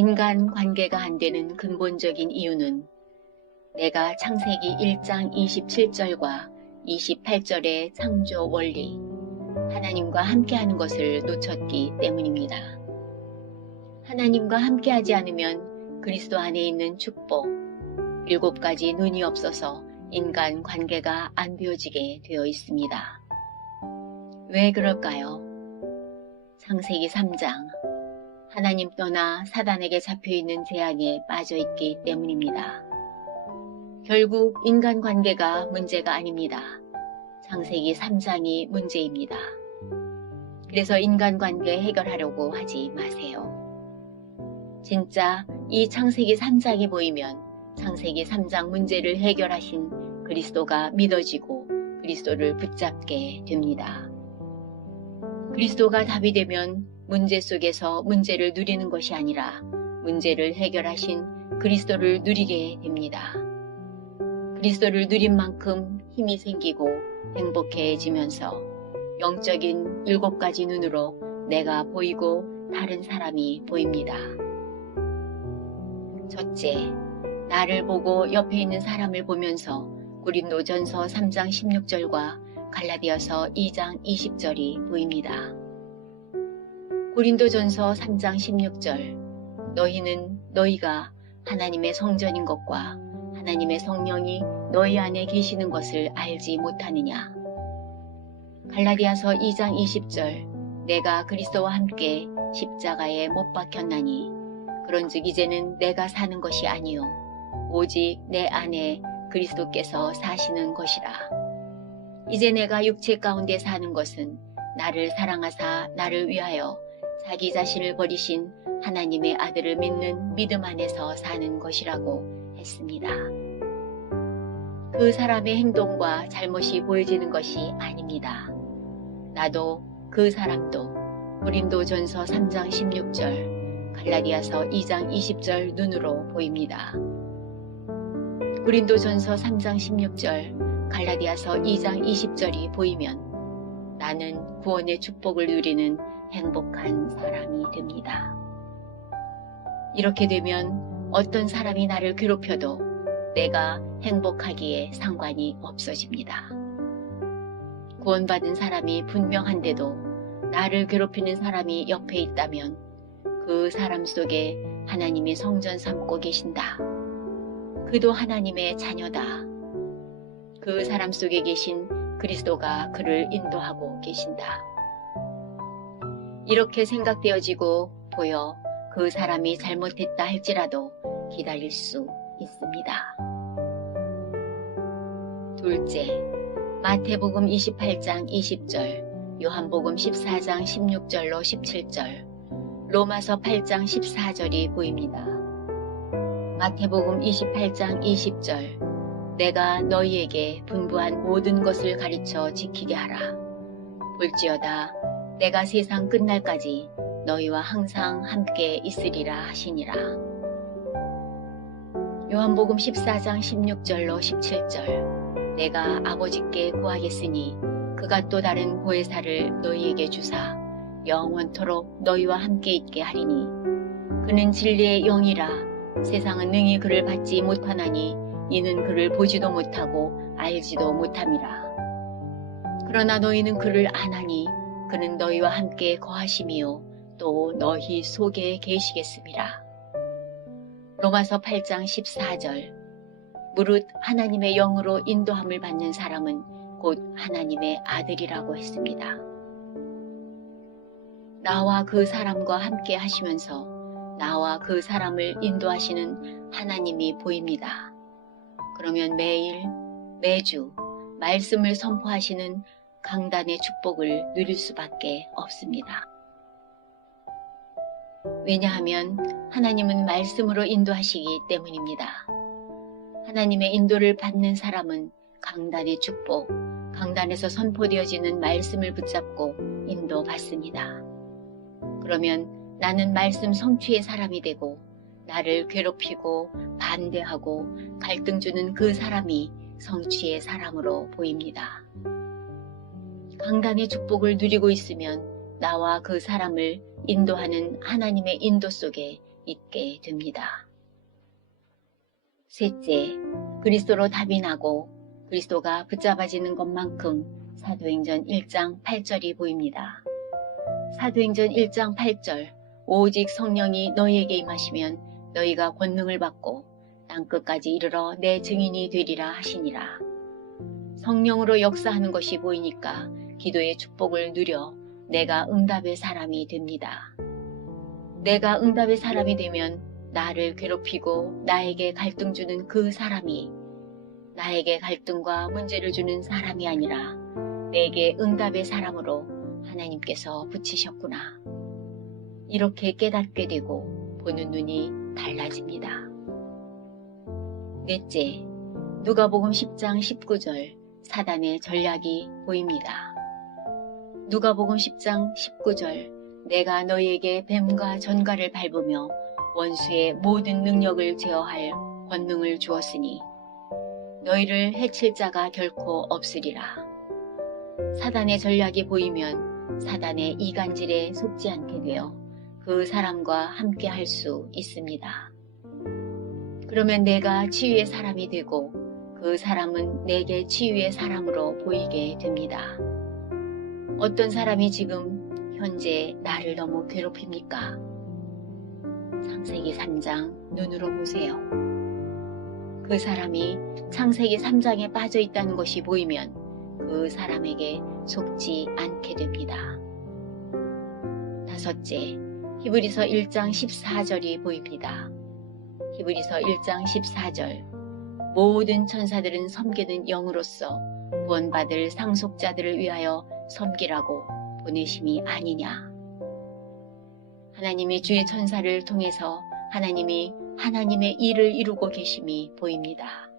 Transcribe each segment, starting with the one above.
인간 관계가 안 되는 근본적인 이유는 내가 창세기 1장 27절과 28절의 창조 원리, 하나님과 함께하는 것을 놓쳤기 때문입니다. 하나님과 함께하지 않으면 그리스도 안에 있는 축복, 7가지 눈이 없어서 인간 관계가 안 되어지게 되어 있습니다. 왜 그럴까요? 창세기 3장, 하나님 떠나 사단에게 잡혀있는 재앙에 빠져있기 때문입니다. 결국 인간관계가 문제가 아닙니다. 창세기 3장이 문제입니다. 그래서 인간관계 해결하려고 하지 마세요. 진짜 이 창세기 3장이 보이면 창세기 3장 문제를 해결하신 그리스도가 믿어지고 그리스도를 붙잡게 됩니다. 그리스도가 답이 되면 문제 속에서 문제를 누리는 것이 아니라 문제를 해결하신 그리스도를 누리게 됩니다. 그리스도를 누린 만큼 힘이 생기고 행복해지면서 영적인 7가지 눈으로 내가 보이고 다른 사람이 보입니다. 첫째, 나를 보고 옆에 있는 사람을 보면서 고린도전서 3장 16절과 갈라디아서 2장 20절이 보입니다. 고린도전서 3장 16절, 너희는 너희가 하나님의 성전인 것과 하나님의 성령이 너희 안에 계시는 것을 알지 못하느냐. 갈라디아서 2장 20절, 내가 그리스도와 함께 십자가에 못 박혔나니 그런즉 이제는 내가 사는 것이 아니요 오직 내 안에 그리스도께서 사시는 것이라. 이제 내가 육체 가운데 사는 것은 나를 사랑하사 나를 위하여 자기 자신을 버리신 하나님의 아들을 믿는 믿음 안에서 사는 것이라고 했습니다. 그 사람의 행동과 잘못이 보여지는 것이 아닙니다. 나도 그 사람도 고린도전서 3장 16절, 갈라디아서 2장 20절 눈으로 보입니다. 고린도전서 3장 16절, 갈라디아서 2장 20절이 보이면 나는 구원의 축복을 누리는 행복한 사람이 됩니다. 이렇게 되면 어떤 사람이 나를 괴롭혀도 내가 행복하기에 상관이 없어집니다. 구원받은 사람이 분명한데도 나를 괴롭히는 사람이 옆에 있다면 그 사람 속에 하나님이 성전 삼고 계신다. 그도 하나님의 자녀다. 그 사람 속에 계신 그리스도가 그를 인도하고 계신다. 이렇게 생각되어지고 보여 그 사람이 잘못했다 할지라도 기다릴 수 있습니다. 둘째, 마태복음 28장 20절, 요한복음 14장 16절로 17절, 로마서 8장 14절이 보입니다. 마태복음 28장 20절, 내가 너희에게 분부한 모든 것을 가르쳐 지키게 하라. 볼지어다 내가 세상 끝날까지 너희와 항상 함께 있으리라 하시니라. 요한복음 14장 16절로 17절, 내가 아버지께 구하겠으니 그가 또 다른 보혜사를 너희에게 주사 영원토록 너희와 함께 있게 하리니 그는 진리의 영이라. 세상은 능히 그를 받지 못하나니 이는 그를 보지도 못하고 알지도 못함이라. 그러나 너희는 그를 아나니 그는 너희와 함께 거하심이요 또 너희 속에 계시겠음이라. 로마서 8장 14절, 무릇 하나님의 영으로 인도함을 받는 사람은 곧 하나님의 아들이라고 했습니다. 나와 그 사람과 함께 하시면서 나와 그 사람을 인도하시는 하나님이 보입니다. 그러면 매일, 매주 말씀을 선포하시는 강단의 축복을 누릴 수밖에 없습니다. 왜냐하면 하나님은 말씀으로 인도하시기 때문입니다. 하나님의 인도를 받는 사람은 강단의 축복, 강단에서 선포되어지는 말씀을 붙잡고 인도받습니다. 그러면 나는 말씀 성취의 사람이 되고 나를 괴롭히고 반대하고 갈등 주는 그 사람이 성취의 사람으로 보입니다. 강단의 축복을 누리고 있으면 나와 그 사람을 인도하는 하나님의 인도 속에 있게 됩니다. 셋째, 그리스도로 답이 나고 그리스도가 붙잡아지는 것만큼 사도행전 1장 8절이 보입니다. 사도행전 1장 8절, 오직 성령이 너희에게 임하시면 너희가 권능을 받고 땅끝까지 이르러 내 증인이 되리라 하시니라. 성령으로 역사하는 것이 보이니까 기도의 축복을 누려 내가 응답의 사람이 됩니다. 내가 응답의 사람이 되면 나를 괴롭히고 나에게 갈등 주는 그 사람이 나에게 갈등과 문제를 주는 사람이 아니라 내게 응답의 사람으로 하나님께서 붙이셨구나. 이렇게 깨닫게 되고 보는 눈이 달라집니다. 넷째, 누가복음 10장 19절 사단의 전략이 보입니다. 누가복음 10장 19절 내가 너희에게 뱀과 전갈을 밟으며 원수의 모든 능력을 제어할 권능을 주었으니 너희를 해칠 자가 결코 없으리라. 사단의 전략이 보이면 사단의 이간질에 속지 않게 되어 그 사람과 함께 할 수 있습니다. 그러면 내가 치유의 사람이 되고 그 사람은 내게 치유의 사람으로 보이게 됩니다. 어떤 사람이 지금 현재 나를 너무 괴롭힙니까? 창세기 3장 눈으로 보세요. 그 사람이 창세기 3장에 빠져 있다는 것이 보이면 그 사람에게 속지 않게 됩니다. 다섯째, 히브리서 1장 14절이 보입니다. 히브리서 1장 14절 모든 천사들은 섬기는 영으로서 구원받을 상속자들을 위하여 섬기라고 보내심이 아니냐. 하나님이 주의 천사를 통해서 하나님이 하나님의 일을 이루고 계심이 보입니다.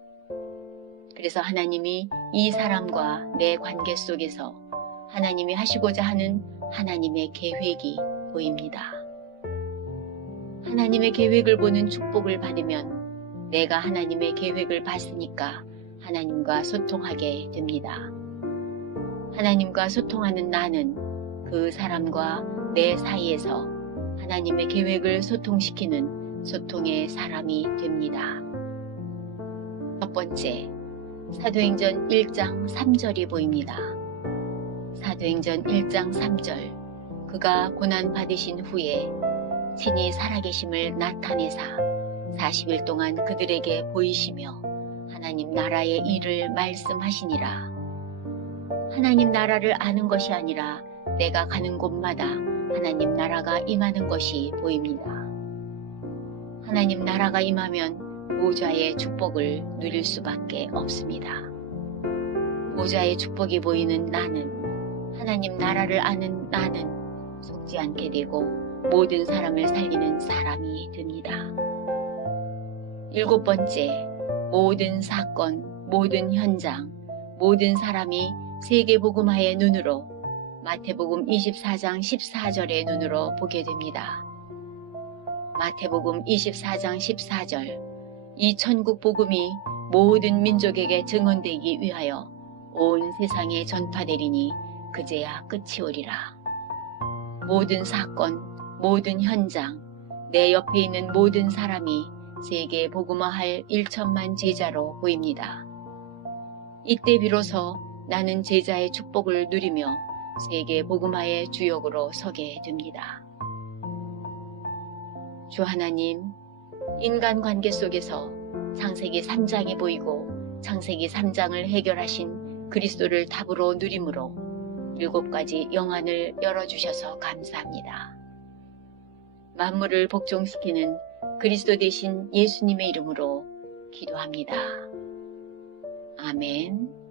그래서 하나님이 이 사람과 내 관계 속에서 하나님이 하시고자 하는 하나님의 계획이 보입니다. 하나님의 계획을 보는 축복을 받으면 내가 하나님의 계획을 봤으니까 하나님과 소통하게 됩니다. 하나님과 소통하는 나는 그 사람과 내 사이에서 하나님의 계획을 소통시키는 소통의 사람이 됩니다. 첫 번째, 사도행전 1장 3절이 보입니다. 사도행전 1장 3절 그가 고난 받으신 후에 친히 살아계심을 나타내사 40일 동안 그들에게 보이시며 하나님 나라의 일을 말씀하시니라. 하나님 나라를 아는 것이 아니라 내가 가는 곳마다 하나님 나라가 임하는 것이 보입니다. 하나님 나라가 임하면 보좌의 축복을 누릴 수밖에 없습니다. 보좌의 축복이 보이는 나는, 하나님 나라를 아는 나는 속지 않게 되고 모든 사람을 살리는 사람이 됩니다. 일곱 번째, 모든 사건, 모든 현장, 모든 사람이 세계복음화의 눈으로 마태복음 24장 14절의 눈으로 보게 됩니다. 마태복음 24장 14절 이 천국 복음이 모든 민족에게 증언되기 위하여 온 세상에 전파되리니 그제야 끝이 오리라. 모든 사건, 모든 현장, 내 옆에 있는 모든 사람이 세계 복음화할 1천만 제자로 보입니다. 이때 비로소 나는 제자의 축복을 누리며 세계 복음화의 주역으로 서게 됩니다. 주 하나님, 인간관계 속에서 창세기 3장이 보이고 창세기 3장을 해결하신 그리스도를 답으로 누림으로 7가지 영안을 열어주셔서 감사합니다. 만물을 복종시키는 그리스도 되신 예수님의 이름으로 기도합니다. 아멘.